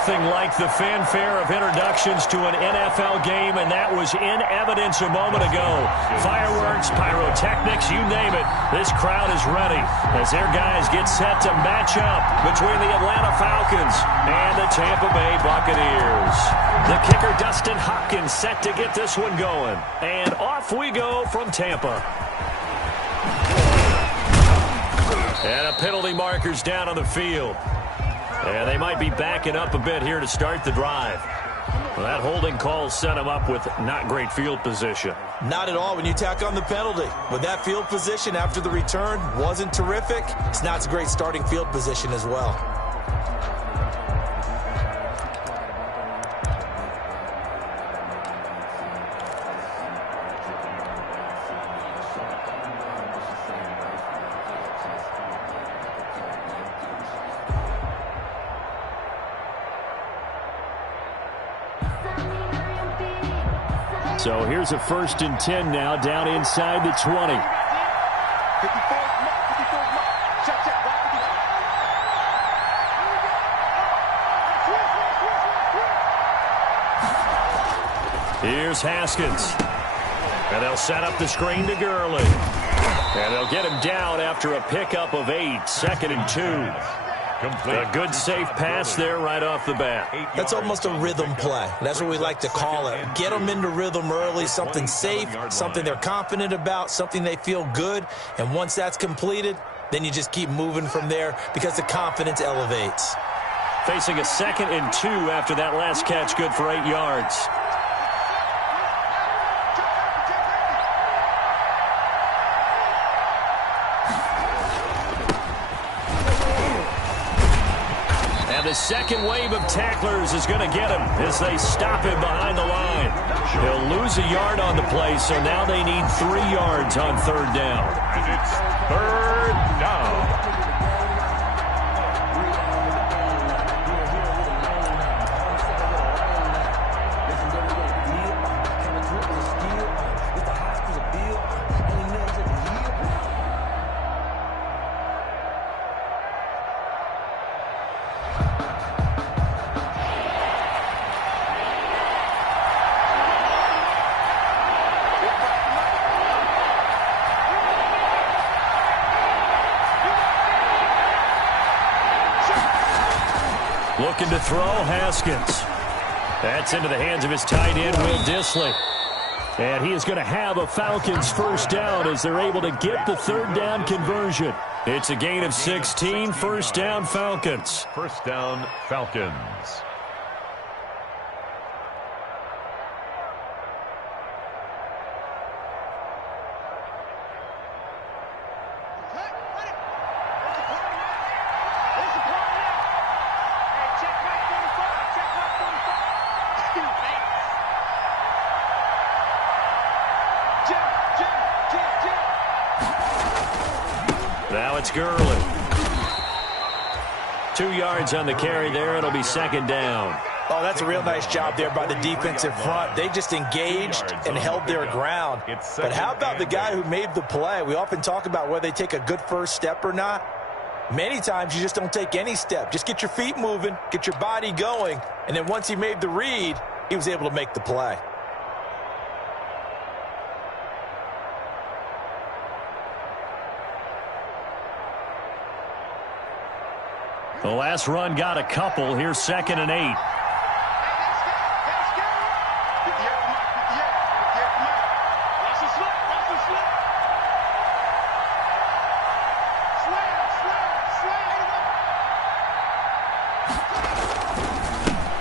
nothing like the fanfare of introductions to an NFL game, and that was in evidence a moment ago. Fireworks, pyrotechnics, you name it. This crowd is ready as their guys get set to match up between the Atlanta Falcons and the Tampa Bay Buccaneers. The kicker, Dustin Hopkins, set to get this one going. And off we go from Tampa. And a penalty marker's down on the field. And they might be backing up a bit here to start the drive. Well, that holding call set him up with not great field position. Not at all when you tack on the penalty. With that field position after the return wasn't terrific, it's not a great starting field position as well. So here's a 1st and 10 now, down inside the 20. Here's Haskins. And they'll set up the screen to Gurley. And they'll get him down after a pickup of 8, 2nd and 2. A good safe pass there right off the bat. That's almost a rhythm play. That's what we like to call it. Get them into rhythm early, something safe, something they're confident about, something they feel good. And once that's completed, then you just keep moving from there because the confidence elevates. Facing a 2nd and 2 after that last catch, good for 8 yards. The second wave of tacklers is going to get him as they stop him behind the line. He'll lose a yard on the play, so now they need 3 yards on 3rd down. And it's 3rd down. Looking to throw, Haskins. That's into the hands of his tight end, Will Dissly. And he is going to have a Falcons 1st down as they're able to get the 3rd down conversion. It's a gain of 16, 1st down Falcons. 1st down Falcons. Now it's Gurley. 2 yards on the carry there. It'll be 2nd down. Oh, that's a real nice job there by the defensive front. They just engaged and held their ground. But how about the guy who made the play? We often talk about whether they take a good first step or not. Many times you just don't take any step. Just get your feet moving, get your body going, and then once he made the read, he was able to make the play. The last run got a couple. Here's 2nd and 8.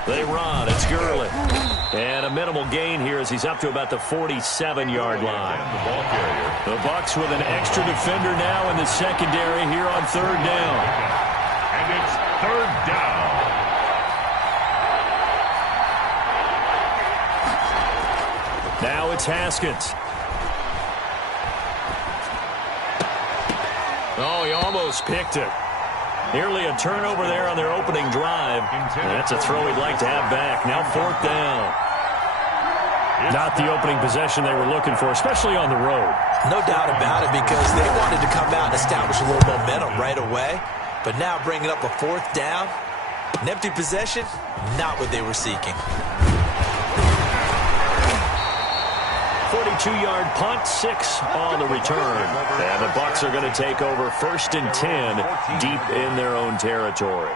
They run. It's Gurley. And a minimal gain here as he's up to about the 47-yard line. The Bucs with an extra defender now in the secondary here on 3rd down. And it's 3rd down. Now it's Haskins. Oh, he almost picked it. Nearly a turnover there on their opening drive. That's a throw he'd like to have back. Now 4th down. Not the opening possession they were looking for, especially on the road. No doubt about it, because they wanted to come out and establish a little momentum right away. But now bringing up a 4th down, An empty possession, not what they were seeking. 42-yard punt, 6 on the return. And the Bucs are going to take over 1st and 10 deep in their own territory.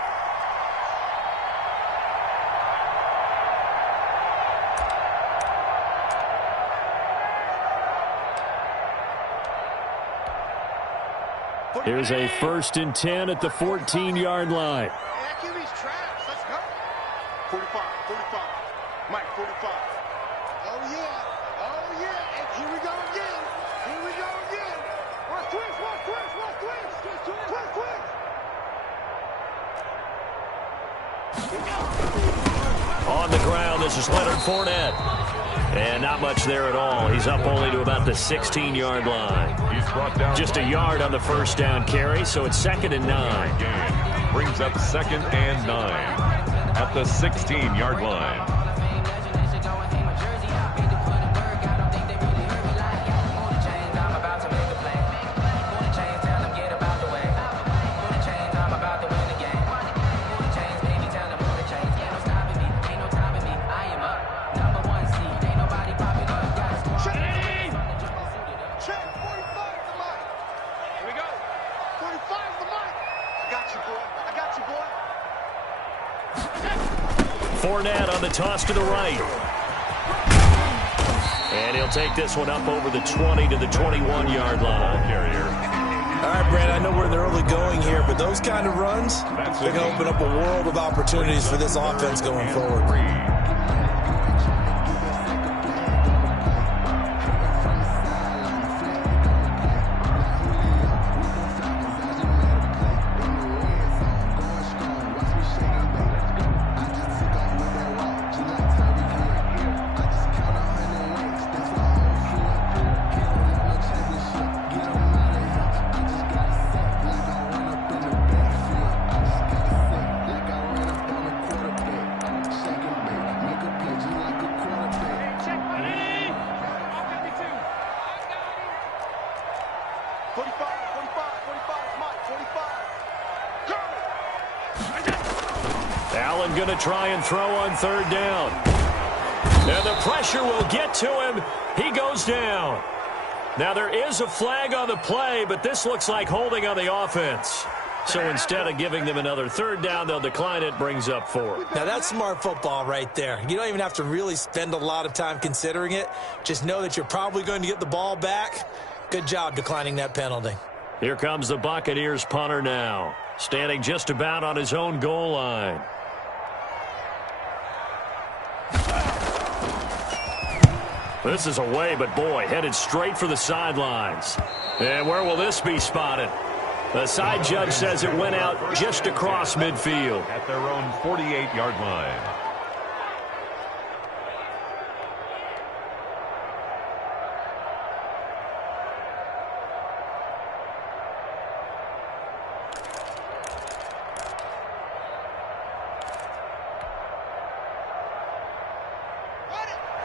Here's a 1st and 10 at the 14-yard line. QB's trash. Let's go. 45, 45. Mike, 45. Oh, yeah. Oh, yeah. And here we go again. Here we go again. Watch twist, watch twist, watch twist. Twist, twist, twist. On the ground, this is Leonard Fournette. And not much there at all. He's up only to about the 16-yard line. He's brought down just a yard on the first down carry, so it's 2nd and 9. Brings up 2nd and 9 at the 16-yard line. Fournette on the toss to the right. And he'll take this one up over the 20 to the 21-yard line. Carrier. All right, Brad, I know we're in the early going here, but those kind of runs, they're going to open up a world of opportunities for this offense going forward. Allen going to try and throw on 3rd down. And the pressure will get to him. He goes down. Now there is a flag on the play, but this looks like holding on the offense. So instead of giving them another 3rd down, they'll decline it, brings up 4. Now that's smart football right there. You don't even have to really spend a lot of time considering it. Just know that you're probably going to get the ball back. Good job declining that penalty. Here comes the Buccaneers punter now, standing just about on his own goal line. This is away, but boy, headed straight for the sidelines. And where will this be spotted? The side judge says it went out just across midfield. At their own 48-yard line.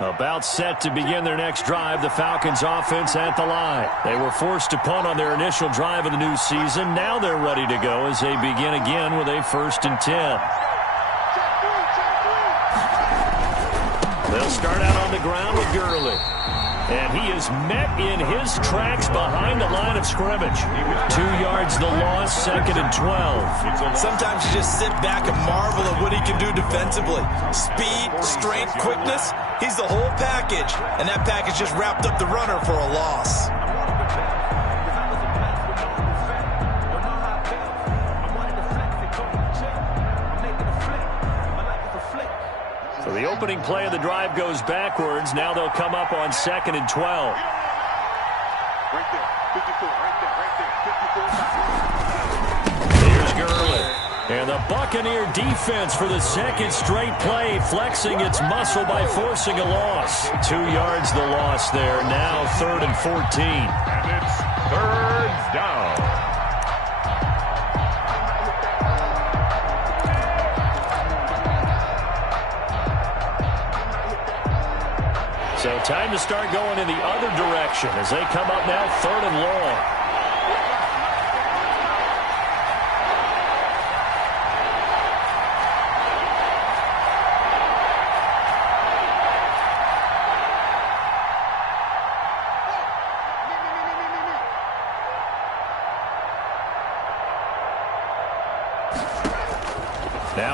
About set to begin their next drive, the Falcons offense at the line. They were forced to punt on their initial drive of the new season. Now they're ready to go as they begin again with a 1st and 10. They'll start out on the ground with Gurley. And he is met in his tracks behind the line of scrimmage. 2 yards the loss, 2nd and 12. Sometimes you just sit back and marvel at what he can do defensively. Speed, strength, quickness. He's the whole package. And that package just wrapped up the runner for a loss. So the opening play of the drive goes backwards. Now they'll come up on 2nd and 12. Right there. 54. Right there. 54. Here's Gurley. And the Buccaneer defense for the 2nd straight play, flexing its muscle by forcing a loss. 2 yards the loss there. Now 3rd and 14. And it's 3rd down. So time to start going in the other direction as they come up now 3rd and long.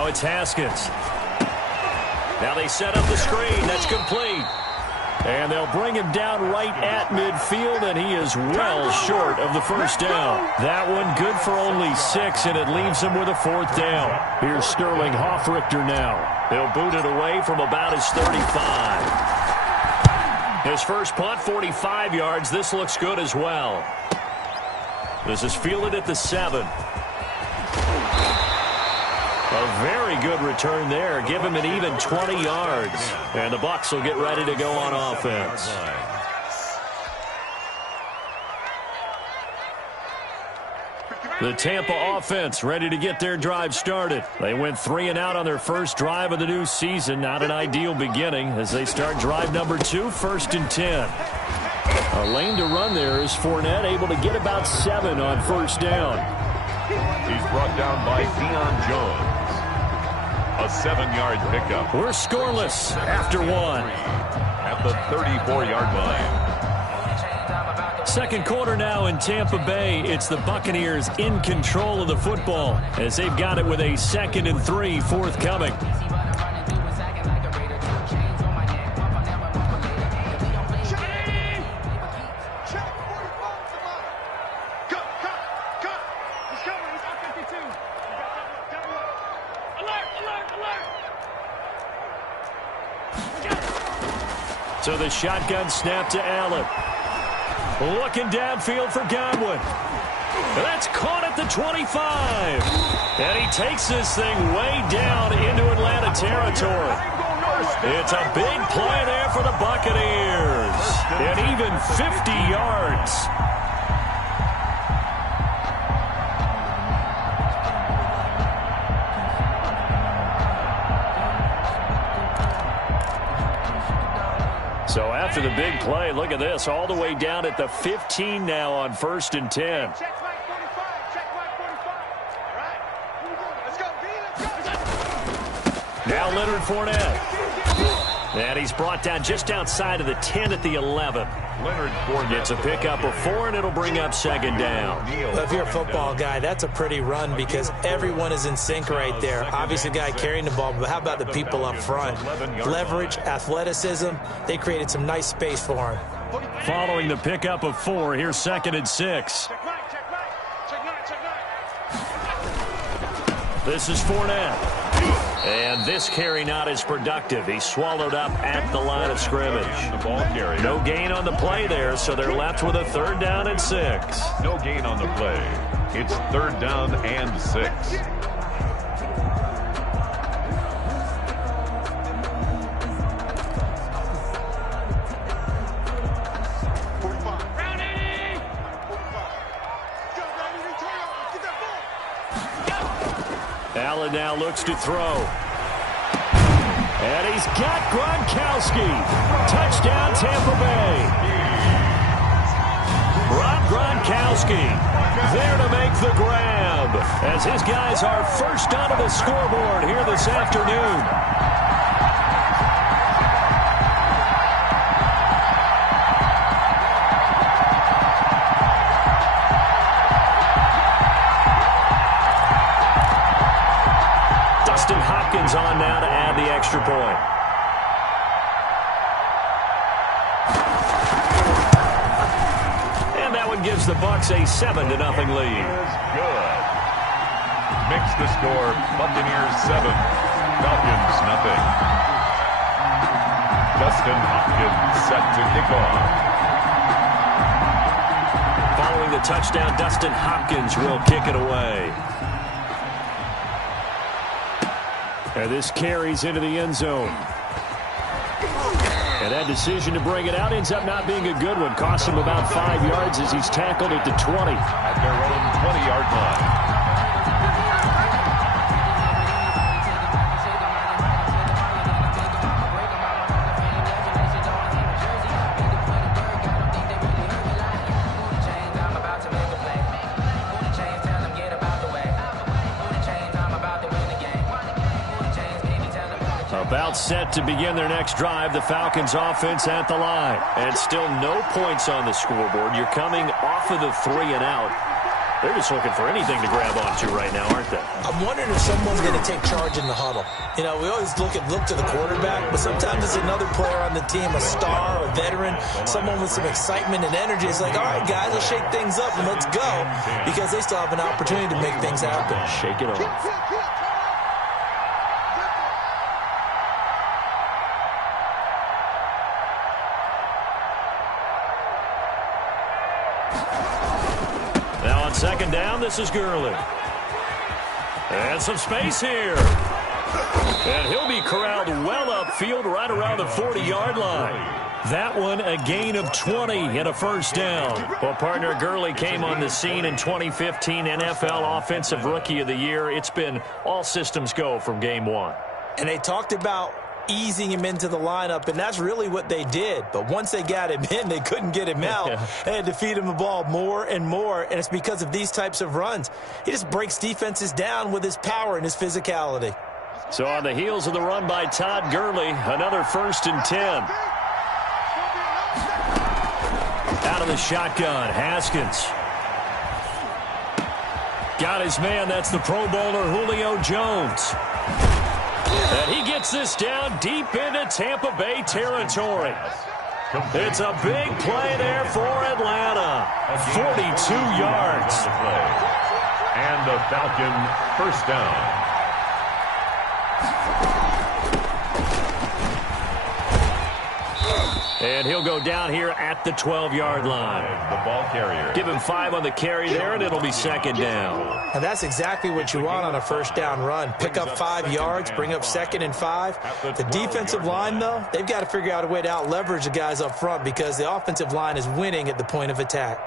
Now it's Haskins. Now they set up the screen. That's complete. And they'll bring him down right at midfield, and he is well short of the first down. That one good for only 6, and it leaves him with a 4th down. Here's Sterling Hoffrichter now. He'll boot it away from about his 35. His first punt, 45 yards. This looks good as well. This is fielded at the 7. A very good return there. Give him an even 20 yards. And the Bucs will get ready to go on offense. The Tampa offense ready to get their drive started. They went 3 and out on their first drive of the new season. Not an ideal beginning as they start drive number 2, 1st and 10. A lane to run there is Fournette, able to get about 7 on 1st down. He's brought down by Deion Jones. A 7-yard pickup. We're scoreless after 1. At the 34-yard line. Second quarter now in Tampa Bay. It's the Buccaneers in control of the football as they've got it with a 2nd and 3 forthcoming. So the shotgun snap to Allen. Looking downfield for Godwin. That's caught at the 25. And he takes this thing way down into Atlanta territory. It's a big play there for the Buccaneers. And even 50 yards. So after the big play, look at this, all the way down at the 15 now on 1st and 10. Check mark 45. Check mark 45. All right. Here we go. Let's go. Let's go. Now Leonard Fournette. And he's brought down just outside of the 10 at the 11. Leonard Fournette gets a pickup of 4, and it'll bring up 2nd down. Well, if you're a football guy, that's a pretty run because everyone is in sync right there. Obviously, the guy carrying the ball, but how about the people up front? Leverage, athleticism, they created some nice space for him. Following the pickup of 4, here's 2nd and 6. Check mark. Check mark. Check mark. Check mark. This is Fournette. And this carry not as productive. He's swallowed up at the line of scrimmage. No gain on the play there, so they're left with a 3rd down and 6. No gain on the play. It's 3rd down and 6. Allen now looks to throw. And he's got Gronkowski. Touchdown, Tampa Bay. Rob Gronkowski there to make the grab as his guys are first onto the scoreboard here this afternoon. On now to add the extra point. And that one gives the Bucs a 7-0 lead. Good. Makes the score Buccaneers 7, Falcons nothing. Dustin Hopkins set to kick off. Following the touchdown, Dustin Hopkins will kick it away. And this carries into the end zone. And that decision to bring it out ends up not being a good one. Costs him about 5 yards as he's tackled at the 20. At their own 20-yard line. About set to begin their next drive, the Falcons offense at the line. And still no points on the scoreboard. You're coming off of the 3 and out. They're just looking for anything to grab onto right now, aren't they? I'm wondering if someone's going to take charge in the huddle. You know, we always look to the quarterback, but sometimes it's another player on the team, a star, a veteran, someone with some excitement and energy. It's like, all right, guys, let's shake things up and let's go, because they still have an opportunity to make things happen. Shake it off. Now on second down, this is Gurley. And some space here. And he'll be corralled well upfield right around the 40-yard line. That one a gain of 20 and a first down. Well, partner, Gurley came on the scene in 2015 NFL Offensive Rookie of the Year. It's been all systems go from game one. And they talked about easing him into the lineup, and that's really what they did. But once they got him in, they couldn't get him out. Yeah. They had to feed him the ball more and more, and it's because of these types of runs. He just breaks defenses down with his power and his physicality. So on the heels of the run by Todd Gurley, another 1st and 10. Out of the shotgun, Haskins. Got his man, that's the Pro Bowler Julio Jones. And he gets this down deep into Tampa Bay territory. It's a big play there for Atlanta. 42 yards. And a Falcon first down. And he'll go down here at the 12-yard line. The ball carrier. Give him 5 on the carry there, and it'll be second down. And that's exactly what you want on a first down run. Pick up 5 yards, bring up 2nd and 5. The defensive line, though, they've got to figure out a way to out-leverage the guys up front because the offensive line is winning at the point of attack.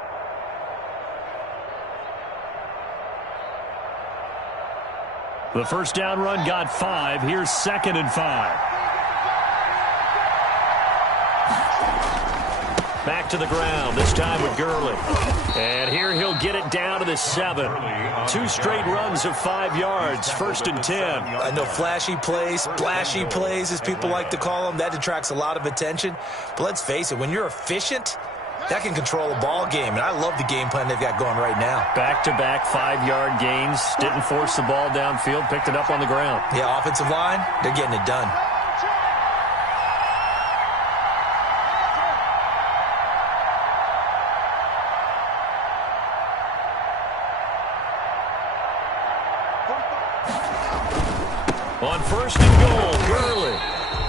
The first down run got 5. Here's 2nd and 5. Back to the ground, this time with Gurley. And here he'll get it down to the 7. 2 straight runs of 5 yards, 1st and 10. I know flashy plays, splashy plays, as people like to call them, that attracts a lot of attention. But let's face it, when you're efficient, that can control a ball game. And I love the game plan they've got going right now. Back-to-back 5-yard gains. Didn't force the ball downfield, picked it up on the ground. Yeah, offensive line, they're getting it done. On 1st and goal, Gurley.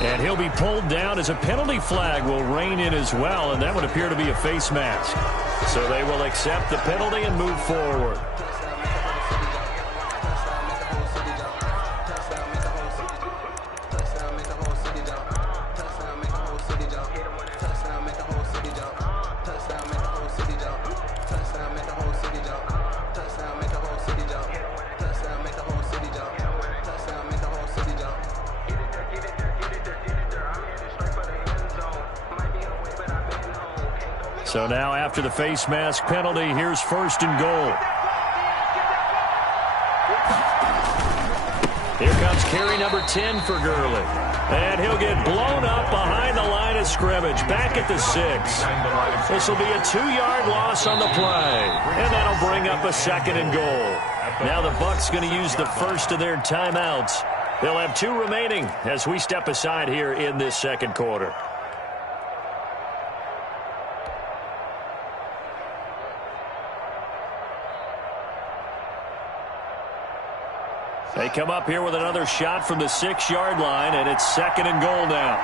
And he'll be pulled down as a penalty flag will rein in as well, and that would appear to be a face mask. So they will accept the penalty and move forward. So now after the face mask penalty, here's 1st and goal. Here comes carry number 10 for Gurley. And he'll get blown up behind the line of scrimmage, back at the 6. This will be a 2-yard loss on the play. And that'll bring up a 2nd and goal. Now the Bucs going to use the first of their timeouts. They'll have 2 remaining as we step aside here in this second quarter. They come up here with another shot from the 6-yard line, and it's 2nd and goal now.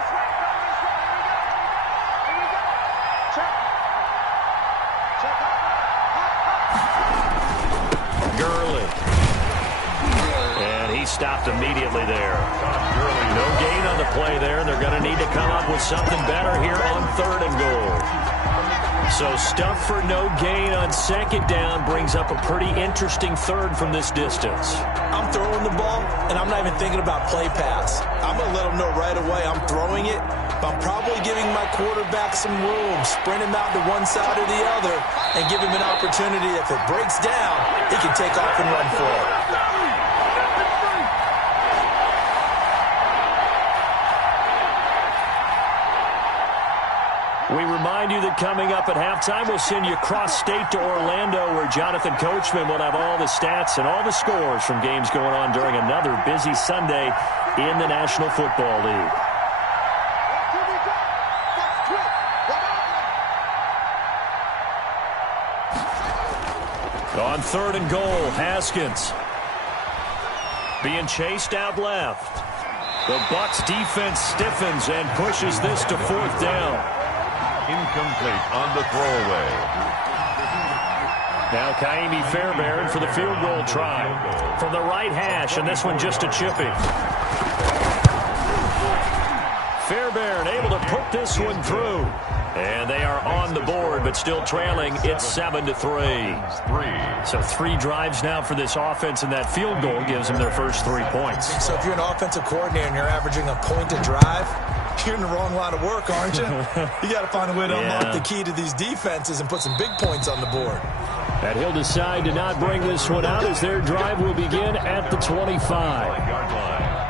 Gurley. And he stopped immediately there. No gain on the play there, and they're going to need to come up with something better here on 3rd and goal. So stuff for no gain on 2nd down brings up a pretty interesting 3rd from this distance. I'm throwing the ball, and I'm not even thinking about play pass. I'm going to let them know right away I'm throwing it, but I'm probably giving my quarterback some room, sprint him out to one side or the other, and give him an opportunity. If it breaks down, he can take off and run for it. We remind you that coming up at halftime, we'll send you cross-state to Orlando, where Jonathan Coachman will have all the stats and all the scores from games going on during another busy Sunday in the National Football League. On 3rd and goal, Haskins being chased out left. The Bucs defense stiffens and pushes this to 4th down. Incomplete on the throwaway. Now Kaimi Fairbairn for the field goal try from the right hash, and this one just a chippy. Fairbairn able to put this one through. And they are on the board, but still trailing. It's 7-3. So 3 drives now for this offense, and that field goal gives them their first 3 points. So if you're an offensive coordinator and you're averaging a point a drive, you're in the wrong line of work, aren't you? You got to find a way to unlock the key to these defenses and put some big points on the board. And he'll decide to not bring this one out as their drive will begin at the 25-yard line.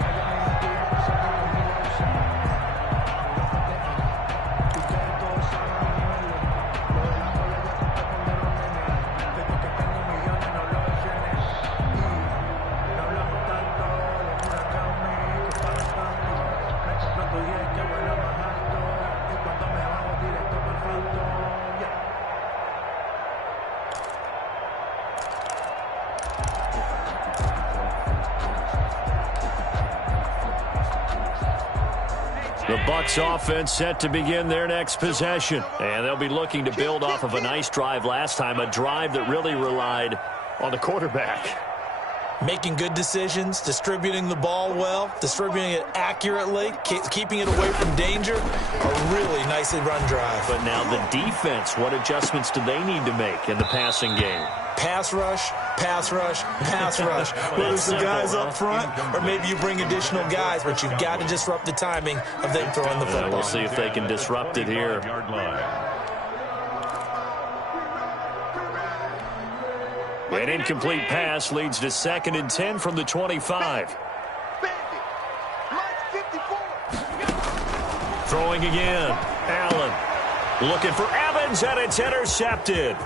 The Bucs offense set to begin their next possession. And they'll be looking to build off of a nice drive last time, a drive that really relied on the quarterback. Making good decisions, distributing the ball well, distributing it accurately, keeping it away from danger. A really nicely run drive. But now the defense, what adjustments do they need to make in the passing game? Pass rush, pass rush, pass rush. Whether it's the guys up front or maybe you bring additional guys, but you've got to disrupt the timing of them throwing the football. We'll see if they can disrupt it here. An incomplete pass leads to 2nd and 10 from the 25. Throwing again. Allen looking for Evans, and it's intercepted.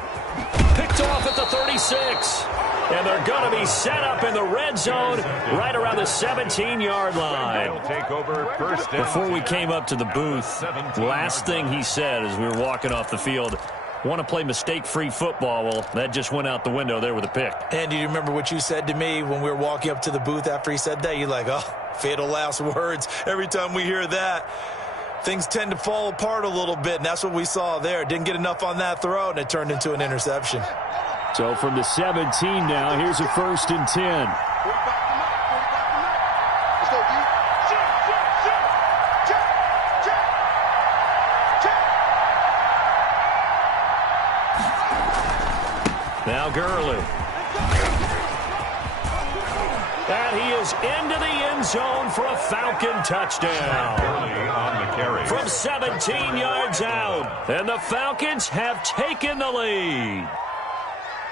Picked off at the 36. And they're going to be set up in the red zone right around the 17-yard line. Before we came up to the booth, last thing he said as we were walking off the field, want to play mistake-free football. Well, that just went out the window there with a pick. And do you remember what you said to me when we were walking up to the booth after he said that? You're like, oh, fatal last words. Every time we hear that, things tend to fall apart a little bit, and that's what we saw there. Didn't get enough on that throw, and it turned into an interception. So from the 17 now, here's a 1st and 10. Now Gurley. And he is into the end zone for a Falcon touchdown. On the carry. From 17 yards out. And the Falcons have taken the lead.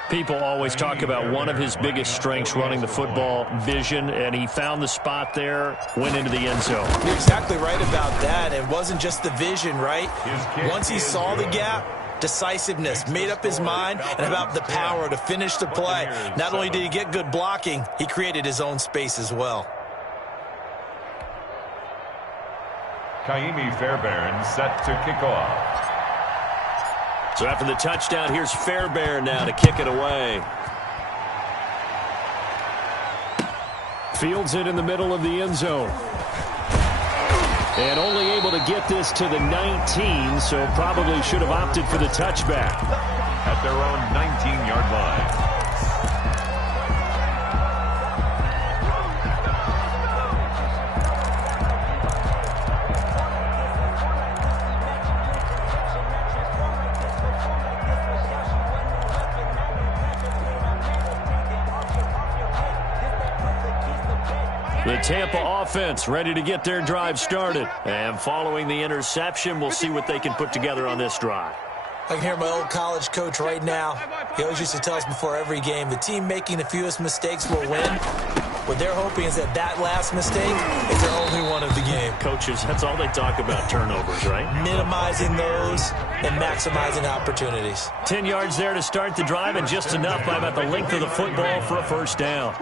People always talk about one of his biggest strengths running the football, vision, and he found the spot there, went into the end zone. You're exactly right about that. It wasn't just the vision, right? Once he saw the gap, decisiveness, made up his mind, and about the power to finish the play. Not only did he get good blocking, he created his own space as well. Kaimi Fairbairn set to kick off. So after the touchdown, here's Fairbairn now to kick it away. Fields it in the middle of the end zone. And only able to get this to the 19, so probably should have opted for the touchback. At their own 19-yard line. The Tampa offense ready to get their drive started. And following the interception, we'll see what they can put together on this drive. I can hear my old college coach right now. He always used to tell us before every game, the team making the fewest mistakes will win. What they're hoping is that that last mistake is their only one of the game. Coaches, that's all they talk about, turnovers, right? Minimizing those and maximizing opportunities. 10 yards there to start the drive, and just enough by about the length of the football for a first down.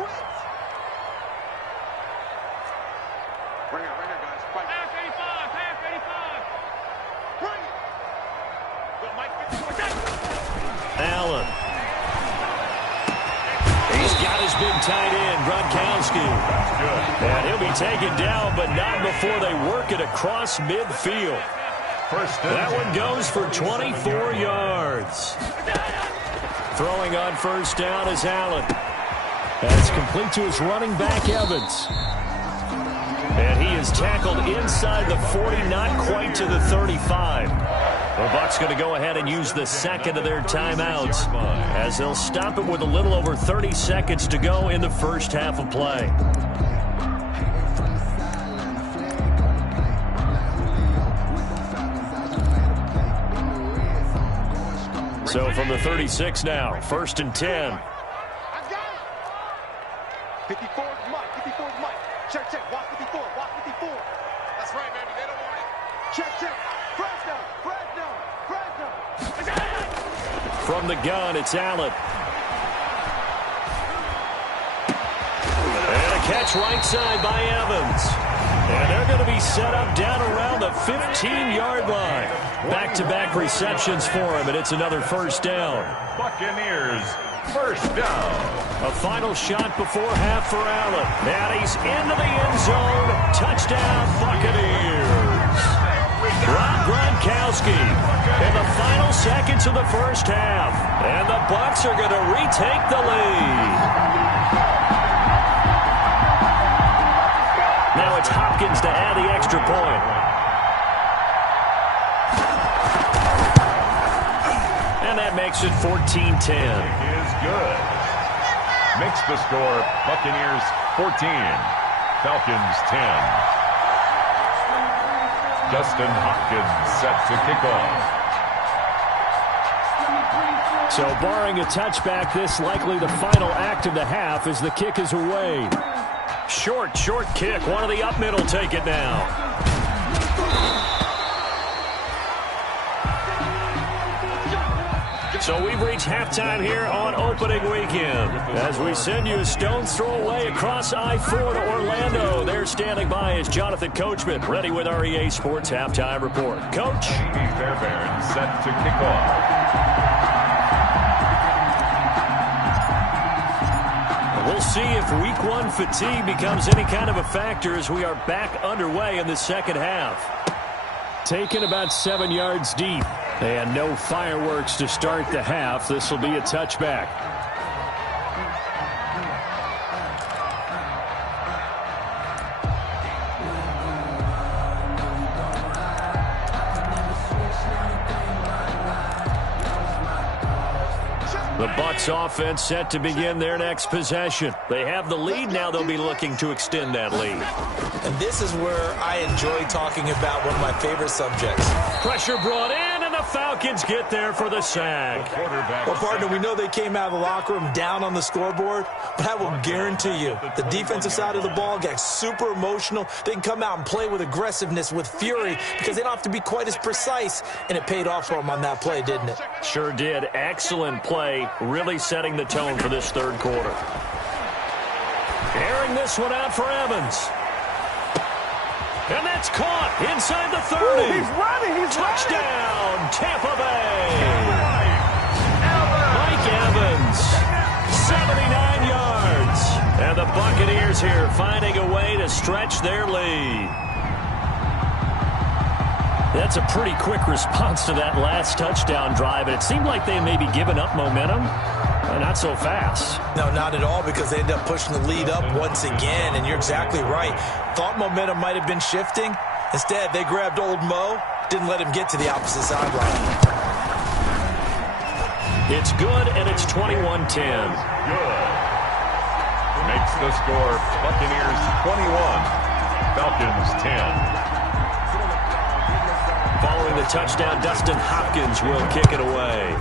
Allen. He's got his big tight end, Gronkowski. And he'll be taken down, but not before they work it across midfield. That one goes for 24 yards. Throwing on first down is Allen. That's complete to his running back, Evans. And he is tackled inside the 40, not quite to the 35. The Bucs going to go ahead and use the second of their timeouts as they'll stop it with a little over 30 seconds to go in the first half of play. So from the 36 now, 1st and 10. I got it. 54 is Mike. 54 is Mike. Check, check. Watch 54. Watch 54. That's right, baby. They don't want it. Check, check. Fresno. Fresno. Fresno. From the gun, it's Allen. And a catch right side by Evans. And they're going to be set up down around the 15-yard line. Back-to-back receptions for him, and it's another first down. Buccaneers, first down. A final shot before half for Allen. And he's into the end zone. Touchdown, Buccaneers. Gronkowski in the final seconds of the first half. And the Bucs are going to retake the lead. Now it's Hopkins to add the extra point. And that makes it 14-10. Is good. Makes the score Buccaneers 14, Falcons 10. Justin Hopkins set to kick off. So barring a touchback, this likely the final act of the half as the kick is away. Short kick. One of the up middle take it now. So we've reached halftime here on opening weekend as we send you a stone's throw away across I-4 to Orlando. There standing by is Jonathan Coachman, ready with our EA Sports Halftime Report. Coach. Amy Fairbairn set to kick off. We'll see if week one fatigue becomes any kind of a factor as we are back underway in the second half. Taken about 7 yards deep. And no fireworks to start the half. This will be a touchback. The Bucs offense set to begin their next possession. They have the lead. Now they'll be looking to extend that lead. And this is where I enjoy talking about one of my favorite subjects. Pressure brought in, and the Falcons get there for the sack. Well, partner, we know they came out of the locker room down on the scoreboard, but I will guarantee you the defensive side of the ball got super emotional. They can come out and play with aggressiveness, with fury, because they don't have to be quite as precise, and it paid off for them on that play, didn't it? Sure did. Excellent play, really setting the tone for this third quarter. Airing this one out for Evans. And that's caught inside the 30. Ooh, he's running. He's Touchdown, Tampa Bay. Mike Evans, 79 yards. And the Buccaneers here finding a way to stretch their lead. That's a pretty quick response to that last touchdown drive. And it seemed like they may be giving up momentum. Not so fast. No, not at all, because they ended up pushing the lead up once again, and you're exactly right. Thought momentum might have been shifting. Instead, they grabbed old Mo, didn't let him get to the opposite sideline. It's good, and it's 21-10. Good. Makes the score Buccaneers 21, Falcons 10. Following the touchdown, Dustin Hopkins will kick it away.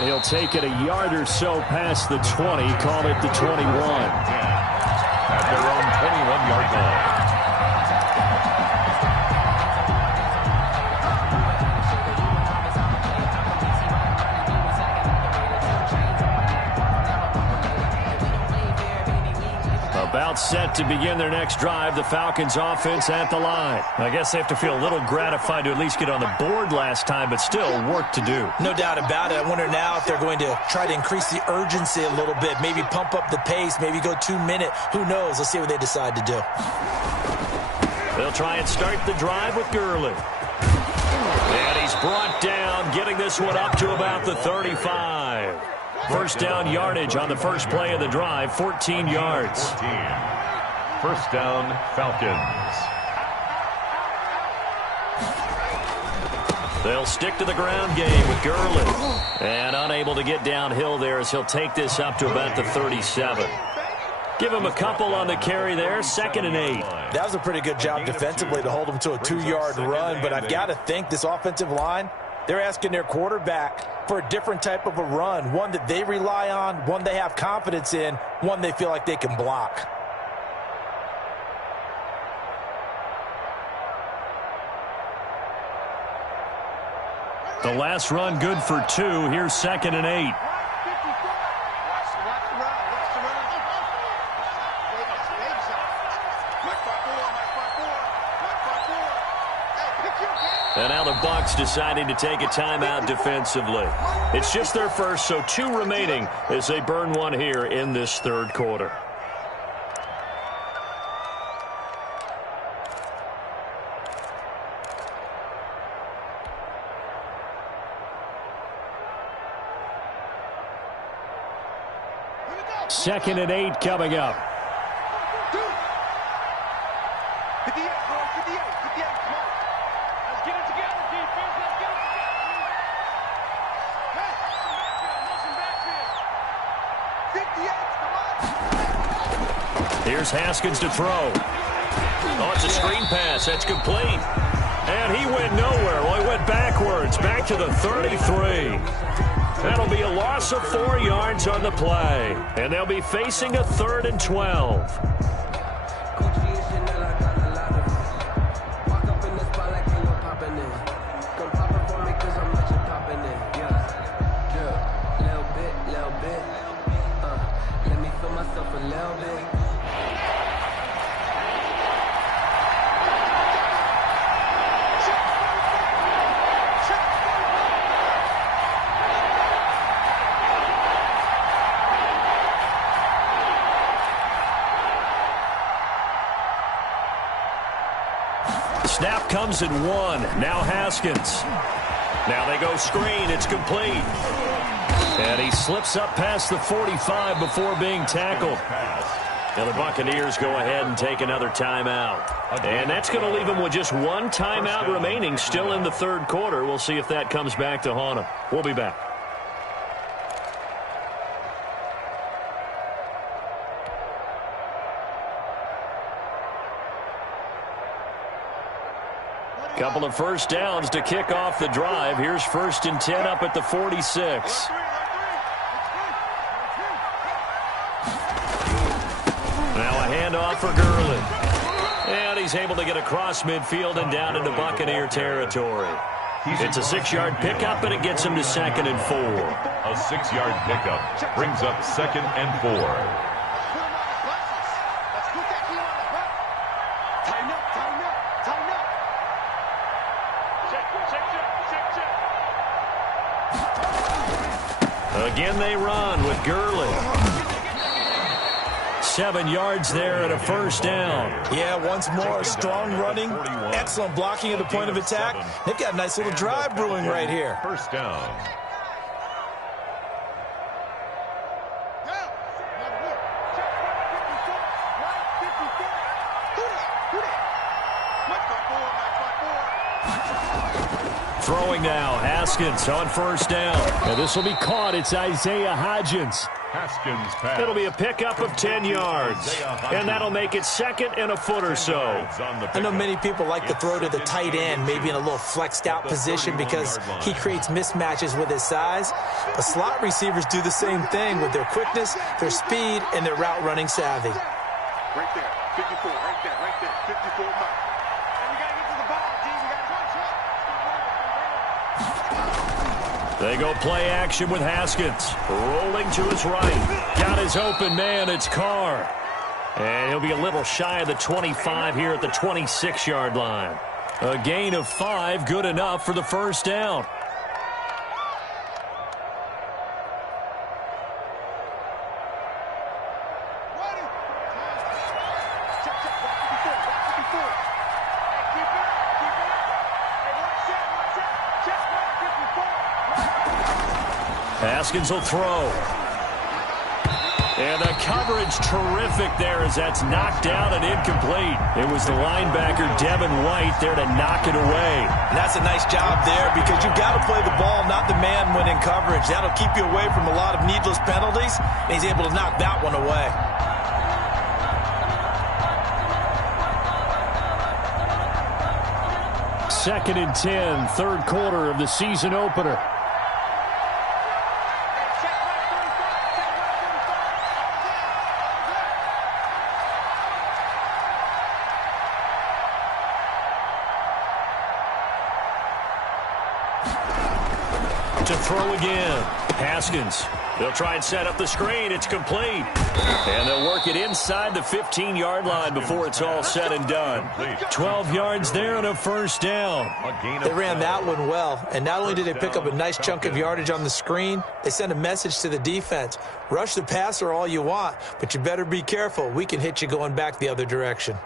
And he'll take it a yard or so past the 20, call it the 21. At their own 21-yard line. About set to begin their next drive, the Falcons offense at the line. I guess they have to feel a little gratified to at least get on the board last time, but still work to do. No doubt about it. I wonder now if they're going to try to increase the urgency a little bit, maybe pump up the pace, maybe go 2-minute. Who knows? Let's see what they decide to do. They'll try and start the drive with Gurley. And he's brought down, getting this one up to about the 35. First down yardage on the first play of the drive, 14 yards. 14. First down, Falcons. They'll stick to the ground game with Gurley. And unable to get downhill there as he'll take this up to about the 37. Give him a couple on the carry there, 2nd and 8. That was a pretty good job defensively to hold him to a 2-yard run, but I've got to think this offensive line, they're asking their quarterback for a different type of a run, one that they rely on, one they have confidence in, one they feel like they can block. The last run good for 2. Here's 2nd and 8. And now the Bucs deciding to take a timeout defensively. It's just their first, so 2 remaining as they burn one here in this third quarter. Second and 8 coming up. Here's Haskins to throw. Oh, it's a screen pass. That's complete. And he went nowhere. Well, he went backwards, back to the 33. That'll be a loss of 4 yards on the play. And they'll be facing a 3rd and 12. Snap comes in 1. Now Haskins. Now they go screen. It's complete. And he slips up past the 45 before being tackled. Now the Buccaneers go ahead and take another timeout. And that's going to leave them with just 1 timeout remaining still in the third quarter. We'll see if that comes back to haunt them. We'll be back. Couple of first downs to kick off the drive. Here's 1st and 10 up at the 46. Now a handoff for Gurley. And he's able to get across midfield and down into Buccaneer territory. It's a 6-yard pickup, and it gets him to 2nd and 4. A 6-yard pickup brings up 2nd and 4. Again they run with Gurley. 7 yards there and a first down. Yeah, once more, strong running, excellent blocking at the point of attack. They've got a nice little drive brewing right here. First down. Throwing now, Haskins on first down. And this will be caught. It's Isaiah Hodgins. Haskins pass. It'll be a pickup of 10 yards, and that'll make it second and a foot or so. I know many people like to throw to the tight end, maybe in a little flexed out position because he creates mismatches with his size. But slot receivers do the same thing with their quickness, their speed, and their route running savvy. Right there, 54, right there, 54 Mike. And we got to get to the ball, G. We got to touch it. They go play action with Haskins. Rolling to his right. Got his open man. It's Carr. And he'll be a little shy of the 25 here at the 26-yard line. A gain of 5, good enough for the first down. Haskins will throw. And the coverage terrific there as that's knocked down and incomplete. It was the linebacker, Devin White, there to knock it away. And that's a nice job there because you've got to play the ball, not the man when in coverage. That'll keep you away from a lot of needless penalties, and he's able to knock that one away. Second and 10, third quarter of the season opener. To throw again. Haskins. They'll try and set up the screen. It's complete. And they'll work it inside the 15-yard line before it's all said and done. 12 yards there and a first down. They ran that one well. And not only did they pick up a nice chunk of yardage on the screen, they sent a message to the defense. Rush the passer all you want, but you better be careful. We can hit you going back the other direction.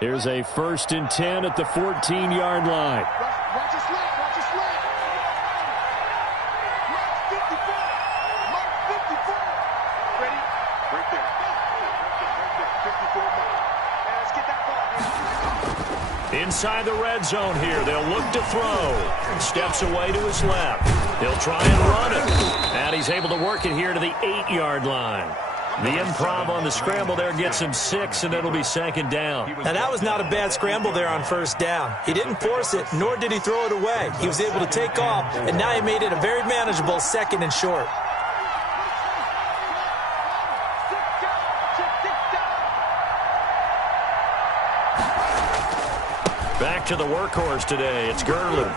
Here's a first and 10 at the 14-yard line. Watch your slant, watch your slant. Mark 54. Mark 54. Ready? Right there. Right there. 54 Mike. And let's get that ball. Inside the red zone here. They'll look to throw. Steps away to his left. He'll try and run it. And he's able to work it here to the 8-yard line. The improv on the scramble there gets him 6, and it'll be second down. Now, that was not a bad scramble there on first down. He didn't force it, nor did he throw it away. He was able to take off, and now he made it a very manageable second and short. Back to the workhorse today. It's Gurley.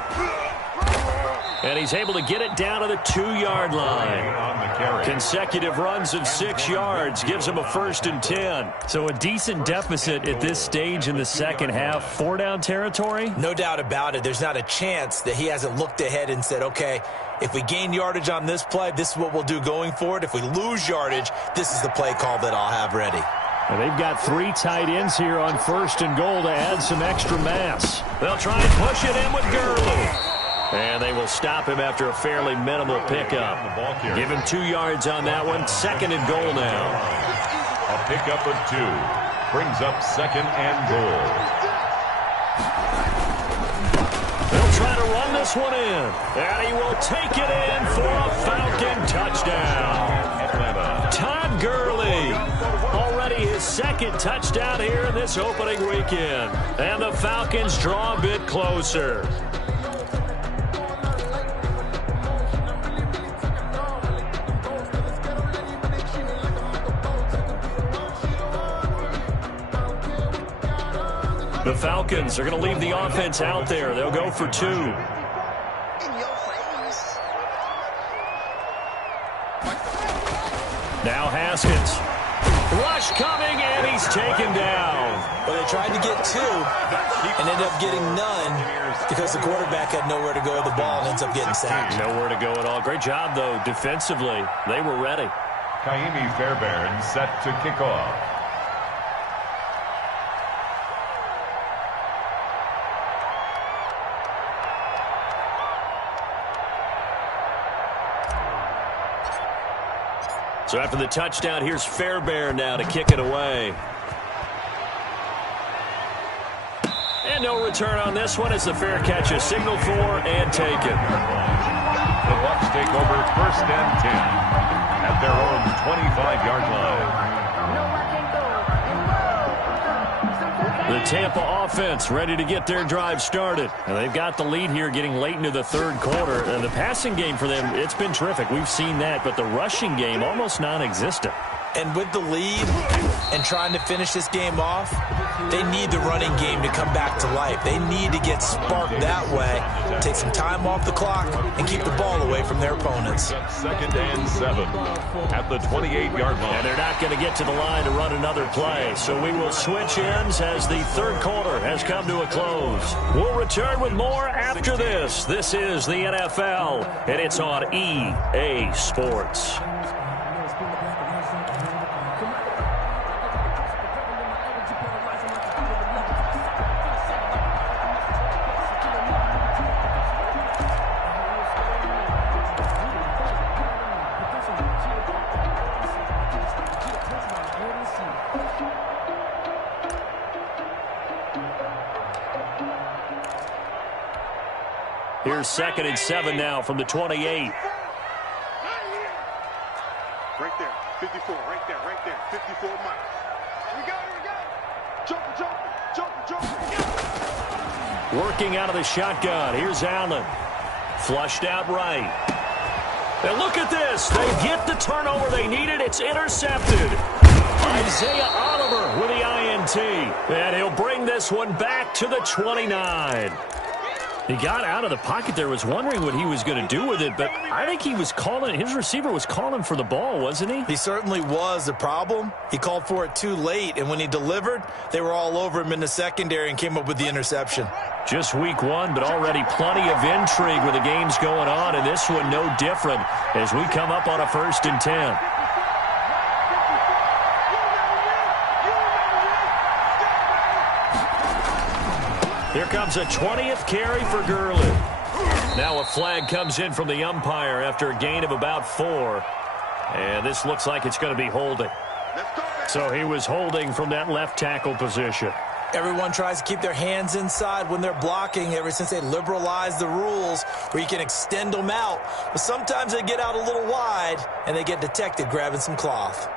And he's able to get it down to the 2-yard line. Consecutive runs of 6 yards gives him a first and 10. So a decent deficit at this stage in the second half. 4-down territory? No doubt about it. There's not a chance that he hasn't looked ahead and said, okay, if we gain yardage on this play, this is what we'll do going forward. If we lose yardage, this is the play call that I'll have ready. And they've got 3 tight ends here on first and goal to add some extra mass. They'll try and push it in with Gurley. And they will stop him after a fairly minimal pickup. Give him 2 yards on that one. Second and goal now. A pickup of 2 brings up second and goal. They'll try to run this one in. And he will take it in for a Falcon touchdown. Todd Gurley. Already his second touchdown here in this opening weekend. And the Falcons draw a bit closer. The Falcons are going to leave the offense out there. They'll go for 2. Now Haskins. Rush coming, and he's taken down. Well, they tried to get 2 and ended up getting none because the quarterback had nowhere to go with the ball and ends up getting sacked. Nowhere to go at all. Great job, though, defensively. They were ready. Kaimi Fairbairn set to kick off. So after the touchdown, here's Fairbairn now to kick it away. And no return on this one as the fair catch is signaled for and taken. The Bucs take over 1st and 10 at their own 25-yard line. The Tampa offense ready to get their drive started. And they've got the lead here getting late into the third quarter. And the passing game for them, it's been terrific. We've seen that, but the rushing game almost non-existent. And with the lead and trying to finish this game off, they need the running game to come back to life. They need to get sparked that way, take some time off the clock, and keep the ball away from their opponents. 2nd and 7 at the 28-yard line. And they're not going to get to the line to run another play. So we will switch ends as the third quarter has come to a close. We'll return with more after this. This is the NFL, and it's on EA Sports. Here's 2nd and 7 now from the 28. Right there, 54, right there, 54 Mike. Here we go. Jumper. Working out of the shotgun. Here's Allen. Flushed out right. And look at this. They get the turnover they needed. It's intercepted. Isaiah Oliver with the INT. And he'll bring this one back to the 29. He got out of the pocket there, was wondering what he was going to do with it, but I think he was calling, his receiver was calling for the ball, wasn't he? He certainly was. The problem, he called for it too late, and when he delivered, they were all over him in the secondary and came up with the interception. Just week one, but already plenty of intrigue with the games going on, and this one no different as we come up on a 1st and 10. Here comes a 20th carry for Gurley. Now a flag comes in from the umpire after a gain of about 4. And this looks like it's going to be holding. So he was holding from that left tackle position. Everyone tries to keep their hands inside when they're blocking ever since they liberalized the rules where you can extend them out. But sometimes they get out a little wide and they get detected grabbing some cloth.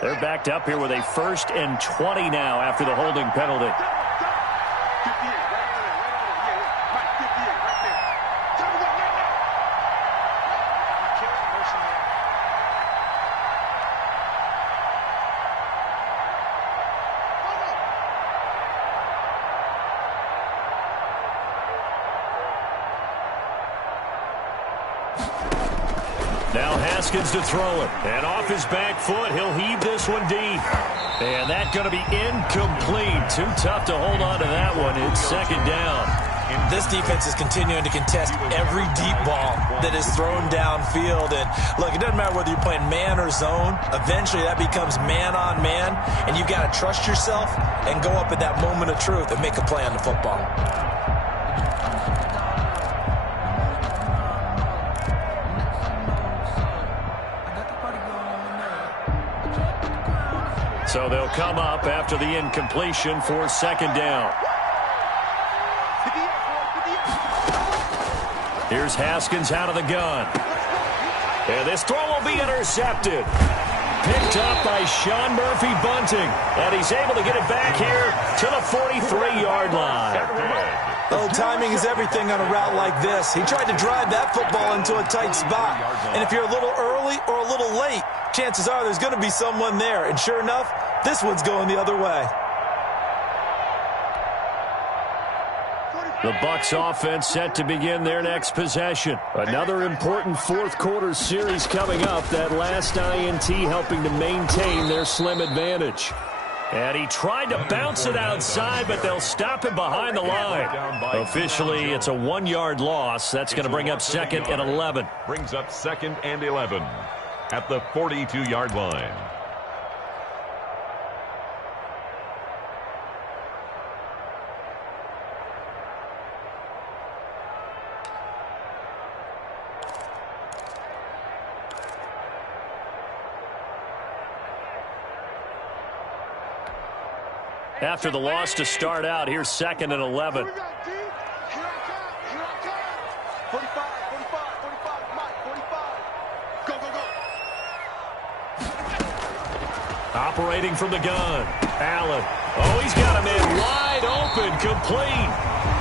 They're backed up here with a 1st and 20 now after the holding penalty. 58, right there. Mike, 58, right there. Time to go, right now. Now Haskins to throw it. And off his back foot, he'll heave this one deep. And that's going to be incomplete. Too tough to hold on to that one. It's 2nd down. This defense is continuing to contest every deep ball that is thrown downfield. And look, it doesn't matter whether you're playing man or zone. Eventually that becomes man on man. And you've got to trust yourself and go up at that moment of truth and make a play on the football. So they'll come up after the incompletion for 2nd down. Here's Haskins out of the gun. And this throw will be intercepted. Picked up by Sean Murphy Bunting. And he's able to get it back here to the 43-yard line. Oh, timing is everything on a route like this. He tried to drive that football into a tight spot. And if you're a little early or a little late, chances are there's going to be someone there. And sure enough, this one's going the other way. The Bucs offense set to begin their next possession. Another important fourth quarter series coming up. That last INT helping to maintain their slim advantage. And he tried to bounce it outside, but they'll stop him behind the line. Officially, it's a 1-yard loss. That's going to bring up 2nd and 11. Brings up 2nd and 11 at the 42-yard line. after the loss to start out. Here's 2nd and 11. Here I come. Here I come. 45, 45, 45, Mike, 45. Go, go, go. Operating from the gun. Allen. Oh, he's got a man wide open. Complete.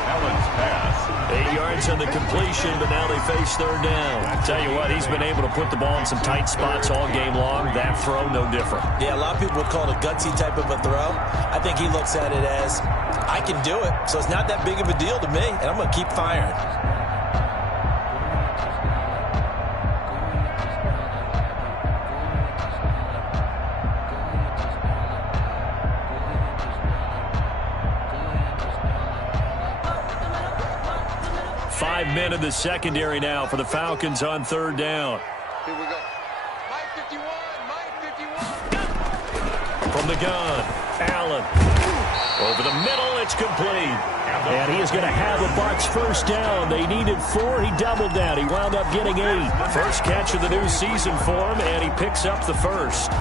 Allen's pass. 8 yards on the completion, but now they face 3rd down. I tell you what, he's been able to put the ball in some tight spots all game long. That throw, no different. Yeah, a lot of people would call it a gutsy type of a throw. I think he looks at it as, I can do it, so it's not that big of a deal to me, and I'm going to keep firing. Men in the secondary now for the Falcons on 3rd down. Here we go. Mike 51, Mike 51. From the gun, Allen. Over the middle, it's complete. And he is going to have a Bucs 1st down. They needed 4. He doubled that. He wound up getting 8. First catch of the new season for him, and he picks up the 1st.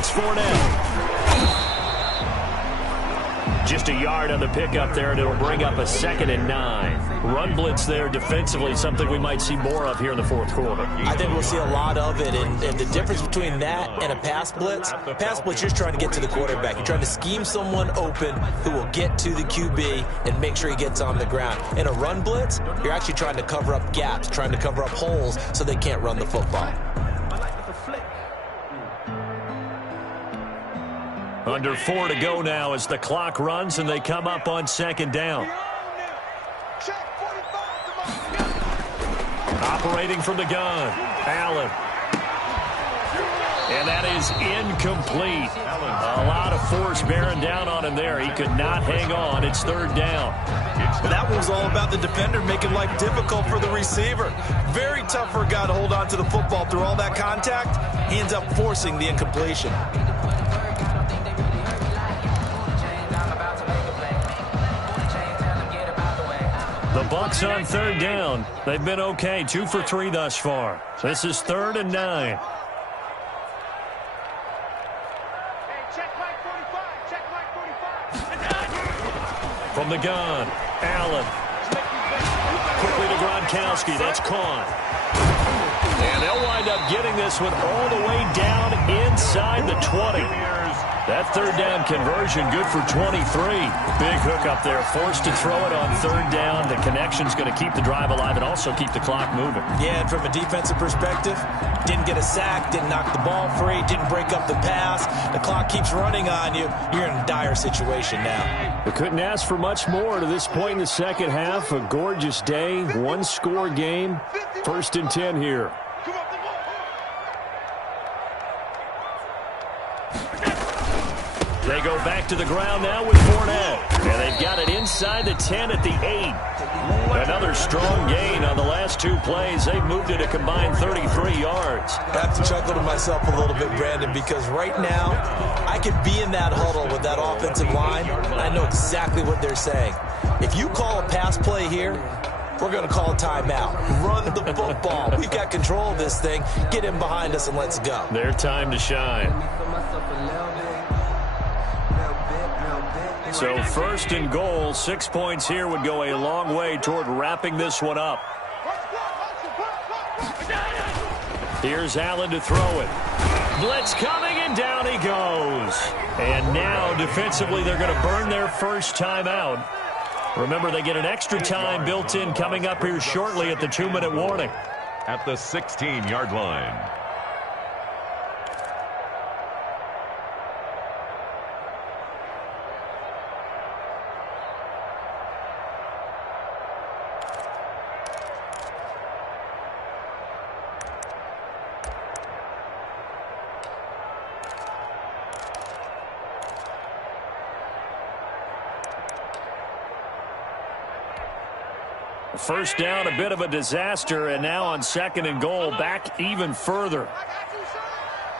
4 now. Just a yard on the pickup there, and it'll bring up a 2nd and 9. Run blitz there defensively, something we might see more of here in the 4th quarter. I think we'll see a lot of it, and the difference between that and a pass blitz, you're just trying to get to the quarterback. You're trying to scheme someone open who will get to the QB and make sure he gets on the ground. In a run blitz, you're actually trying to cover up gaps, trying to cover up holes so they can't run the football. Under 4 to go now as the clock runs and they come up on 2nd down. Operating from the gun, Allen. And that is incomplete. A lot of force bearing down on him there. He could not hang on. It's 3rd down. That was all about the defender making life difficult for the receiver. Very tough for a guy to hold on to the football through all that contact. He ends up forcing the incompletion. The Bucs on 3rd down. They've been okay, 2 for 3 thus far. This is 3rd and 9. From the gun, Allen. Quickly to Gronkowski. That's caught. And they'll wind up getting this one all the way down inside the 20. That 3rd down conversion good for 23. Big hook up there. Forced to throw it on 3rd down. The connection's going to keep the drive alive and also keep the clock moving. Yeah, and from a defensive perspective, didn't get a sack, didn't knock the ball free, didn't break up the pass. The clock keeps running on you. You're in a dire situation now. We couldn't ask for much more to this point in the second half. A gorgeous day, one-score game. 1st and 10 here. They go back to the ground now with Fournette. And they've got it inside the 10 at the 8. Another strong gain on the last 2 plays. They've moved it a combined 33 yards. I have to chuckle to myself a little bit, Brandon, because right now I could be in that huddle with that offensive line, and I know exactly what they're saying. If you call a pass play here, we're going to call a timeout. Run the football. We've got control of this thing. Get in behind us and let's go. Their time to shine. So 1st and goal, 6 points here would go a long way toward wrapping this one up. Here's Allen to throw it. Blitz coming, and down he goes. And now defensively they're going to burn their first timeout. Remember, they get an extra time built in coming up here shortly at the 2-minute warning. At the 16-yard line. First down, a bit of a disaster, and now on 2nd and goal, back even further.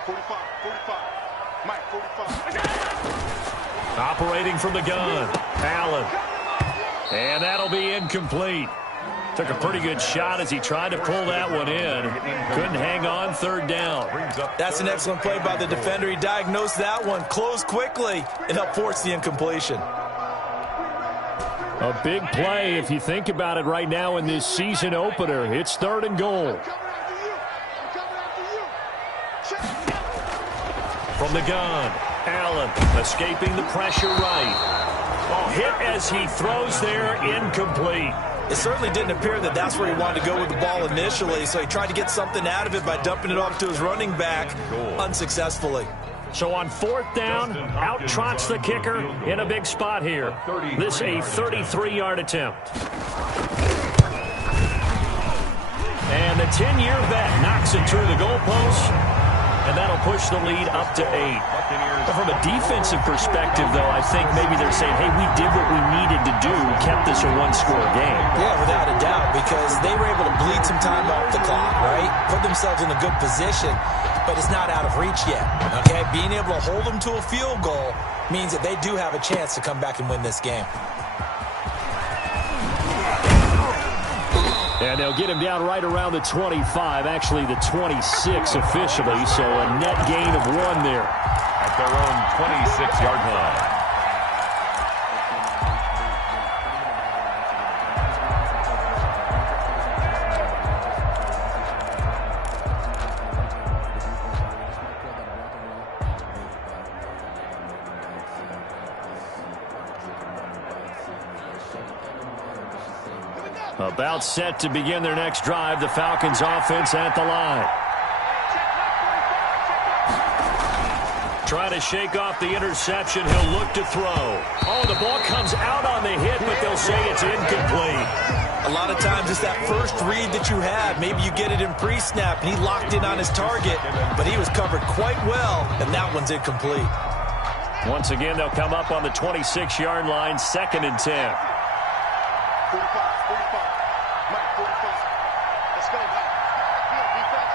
45, 45. Mike, 45. Operating from the gun, Allen. And that'll be incomplete. Took a pretty good shot as he tried to pull that one in. Couldn't hang on, 3rd down. That's an excellent play by the defender. He diagnosed that one, closed quickly, and helped force the incompletion. A big play if you think about it right now in this season opener. It's 3rd and goal. From the gun, Allen escaping the pressure right. Hit as he throws there, incomplete. It certainly didn't appear that that's where he wanted to go with the ball initially, so he tried to get something out of it by dumping it off to his running back unsuccessfully. So on 4th down, out trots the kicker in a big spot here. This a 33-yard attempt. And the 10-year vet knocks it through the goalpost, and that'll push the lead up to 8. But from a defensive perspective, though, I think maybe they're saying, hey, we did what we needed to do, kept this a one-score game. Yeah, without a doubt, because they were able to bleed some time off the clock, right? Put themselves in a good position, but it's not out of reach yet, okay? Being able to hold them to a field goal means that they do have a chance to come back and win this game. And they'll get him down right around the 25, actually the 26 officially, so a net gain of 1 there. At their own 26-yard line. About set to begin their next drive, the Falcons offense at the line. Trying to shake off the interception. He'll look to throw. Oh, the ball comes out on the hit, but they'll say it's incomplete. A lot of times it's that first read that you have. Maybe you get it in pre-snap, and he locked in on his target, but he was covered quite well, and that one's incomplete. Once again, they'll come up on the 26-yard line, 2nd and 10. 45, 45. Mike, 45. Let's go, Mike. Defense.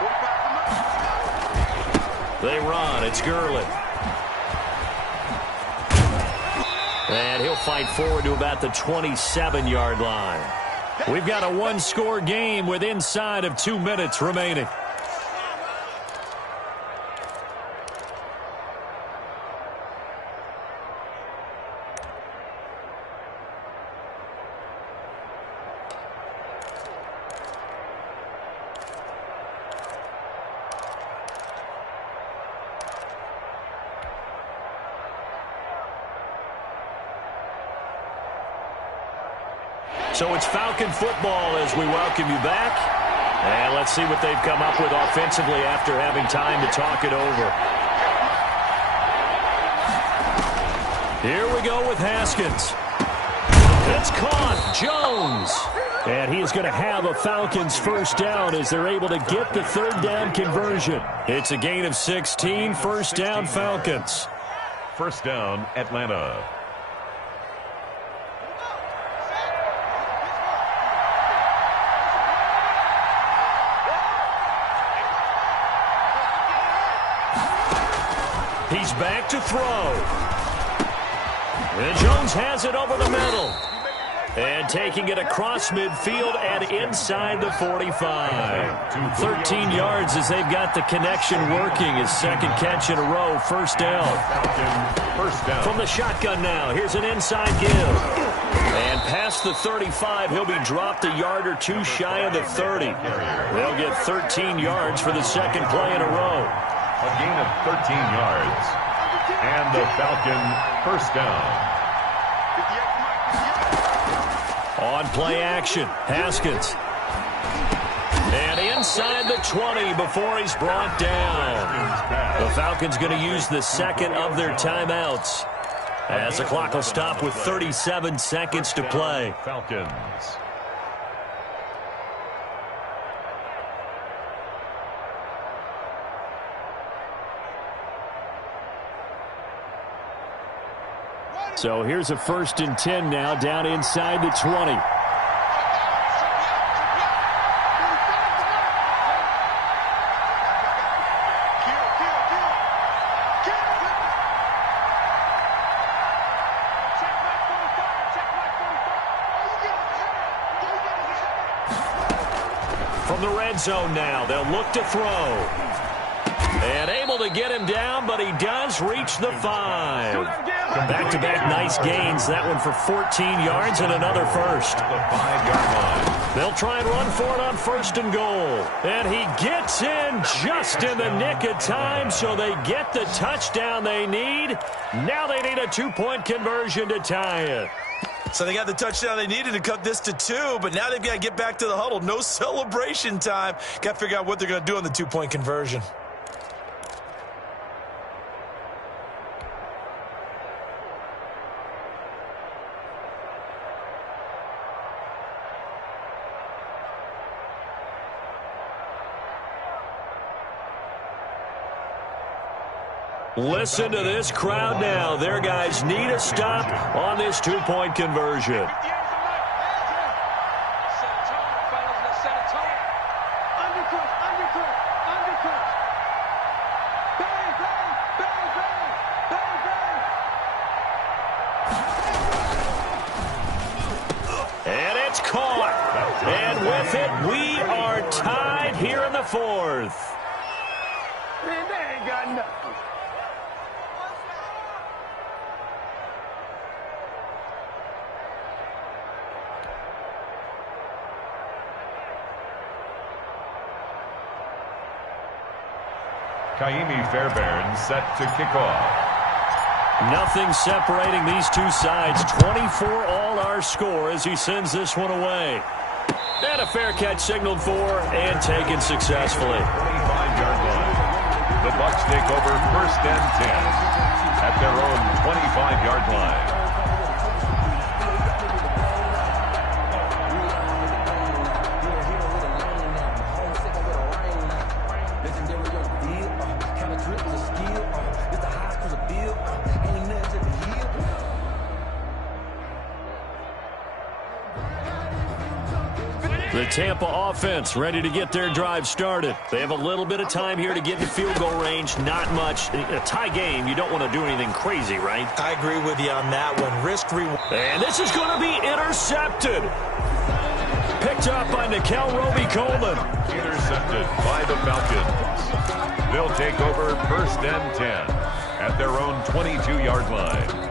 45 for Mike. They run. It's Gurley. And he'll fight forward to about the 27-yard line. We've got a one-score game with inside of 2 minutes remaining. So it's Falcon football as we welcome you back. And let's see what they've come up with offensively after having time to talk it over. Here we go with Haskins. It's caught. Jones. And he is going to have a Falcons first down as they're able to get the 3rd down conversion. It's a gain of 16. First down, Falcons. First down, Atlanta. He's back to throw. And Jones has it over the middle. And taking it across midfield and inside the 45. 13 yards as they've got the connection working. His 2nd catch in a row. First down. From the shotgun now. Here's an inside give. And past the 35, he'll be dropped a yard or 2 shy of the 30. They'll get 13 yards for the 2nd play in a row. A gain of 13 yards. And the Falcon first down. On play action, Haskins. And inside the 20 before he's brought down. The Falcons going to use the 2nd of their timeouts as the clock will stop with 37 seconds to play. Falcons. So here's a 1st and 10 now, down inside the 20. From the red zone now, they'll look to throw. And able to get him down, but he does reach the 5. Back-to-back nice gains. That one for 14 yards and another first. The 5-yard line. They'll try and run for it on 1st and goal. And he gets in just in the nick of time, so they get the touchdown they need. Now they need a 2-point conversion to tie it. So they got the touchdown they needed to cut this to 2, but now they've got to get back to the huddle. No celebration time. Got to figure out what they're going to do on the 2-point conversion. Listen to this crowd now. Their guys need a stop on this 2-point conversion. And it's caught. And with it, we are tied here in the 4th. Man, they ain't got nothing. Kaimi Fairbairn set to kick off. Nothing separating these two sides. 24 all our score as he sends this one away. And a fair catch signaled for and taken successfully. 25-yard line. The Bucs take over 1st and 10 at their own 25-yard line. The Tampa offense ready to get their drive started. They have a little bit of time here to get in field goal range. Not much. In a tie game, you don't want to do anything crazy, right? I agree with you on that one. Risk-reward. And this is going to be intercepted. Picked up by Nikel Roby-Coleman. Intercepted by the Falcons. They'll take over 1st and 10 at their own 22-yard line.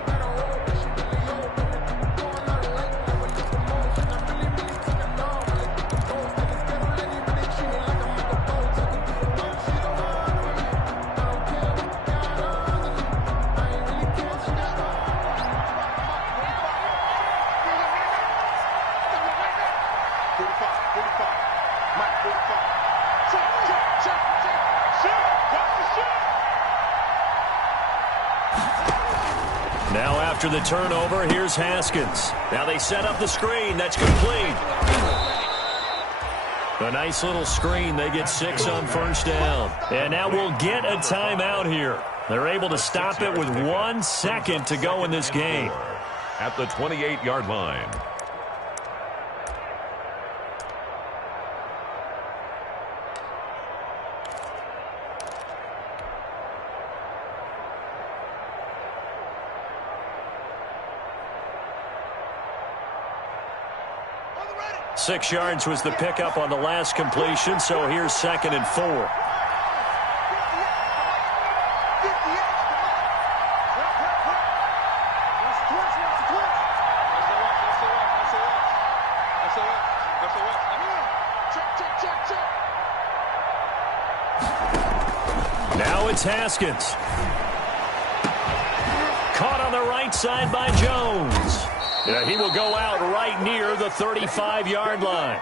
Now after the turnover, here's Haskins. Now they set up the screen. That's complete. A nice little screen. They get 6 on 1st down. And now we'll get a timeout here. They're able to stop it with 1 second to go in this game. At the 28-yard line. Six yards was the pickup on the last completion, so here's 2nd and 4. Now it's Haskins. Caught on the right side by Jones. Yeah, he will go out right near the 35-yard line.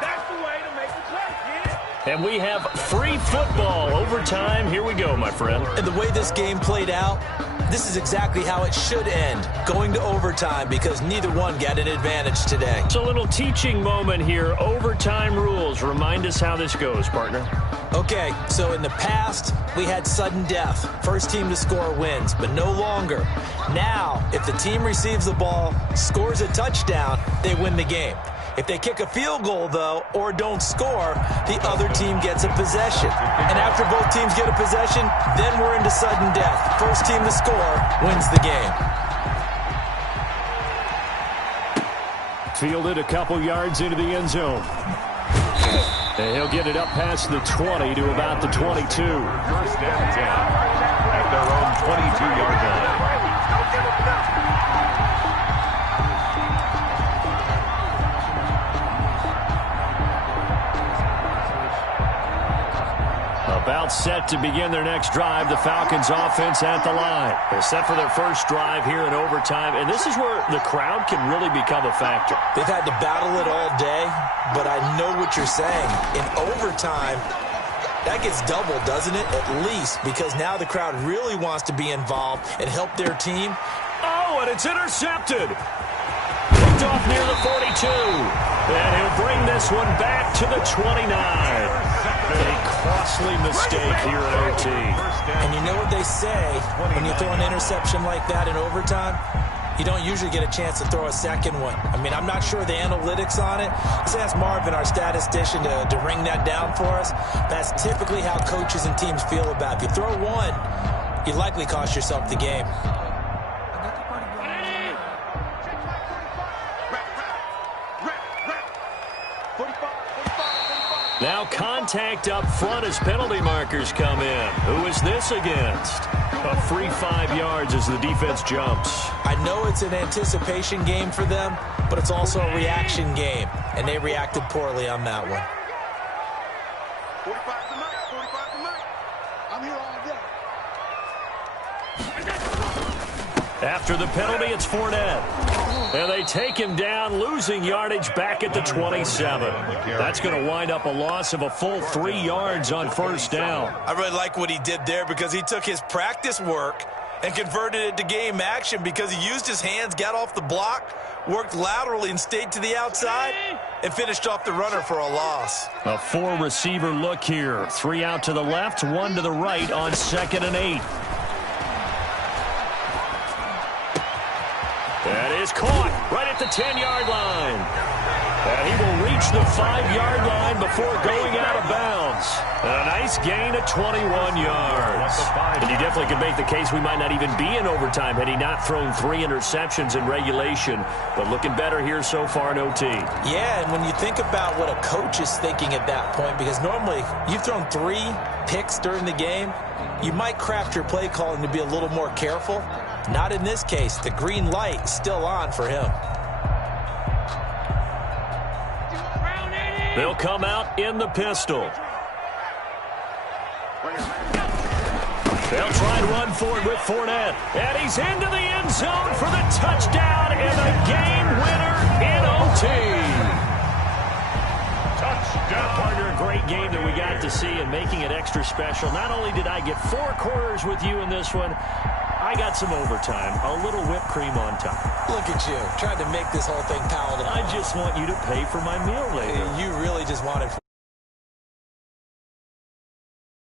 That's the way to make the play, kid. And we have free football overtime. Here we go, my friend. And the way this game played out, this is exactly how it should end, going to overtime, because neither one got an advantage today. It's a little teaching moment here. Overtime rules. Remind us how this goes, partner. Okay, so in the past, we had sudden death. First team to score wins, but no longer. Now, if the team receives the ball, scores a touchdown, they win the game. If they kick a field goal, though, or don't score, the other team gets a possession. And after both teams get a possession, then we're into sudden death. First team to score wins the game. Fielded a couple yards into the end zone. And he'll get it up past the 20 to about the 22. First and 10 at their own 22-yard line. About set to begin their next drive. The Falcons offense at the line. They're set for their first drive here in overtime. And this is where the crowd can really become a factor. They've had to battle it all day, but I know what you're saying. In overtime, that gets doubled, doesn't it? At least, because now the crowd really wants to be involved and help their team. Oh, and it's intercepted. Picked off near the 42. And he'll bring this one back to the 29. A costly mistake here at OT. And you know what they say, when you throw an interception like that in overtime, you don't usually get a chance to throw a second one. I mean, I'm not sure the analytics on it. Let's ask Marvin, our statistician, to ring that down for us. That's typically how coaches and teams feel about it. If you throw one, you likely cost yourself the game. Now contact up front as penalty markers come in. Who is this against? A free 5 yards as the defense jumps. I know it's an anticipation game for them, but it's also a reaction game, and they reacted poorly on that one. 45 tonight, 45 tonight. I'm here all day. After the penalty, it's Fournette. And they take him down, losing yardage back at the 27. That's going to wind up a loss of a full 3 yards on first down. I really like what he did there because he took his practice work and converted it to game action because he used his hands, got off the block, worked laterally and stayed to the outside, and finished off the runner for a loss. A 4-receiver look here. 3 out to the left, 1 to the right on 2nd and 8. That is caught right at the 10-yard line. And he will reach the 5-yard line before going out of bounds. And a nice gain of 21 yards. And you definitely can make the case we might not even be in overtime had he not thrown 3 interceptions in regulation. But looking better here so far in OT. Yeah, and when you think about what a coach is thinking at that point, because normally you've thrown 3 picks during the game, you might craft your play calling to be a little more careful. Not in this case. The green light is still on for him. They'll come out in the pistol. They'll try and run for it with Fournette. And he's into the end zone for the touchdown and the game winner in OT. Touchdown. Partner, a great game that we got to see and making it extra special. Not only did I get 4 quarters with you in this one, I got some overtime, a little whipped cream on top. Look at you, trying to make this whole thing palatable. I just want you to pay for my meal later. You really just wanted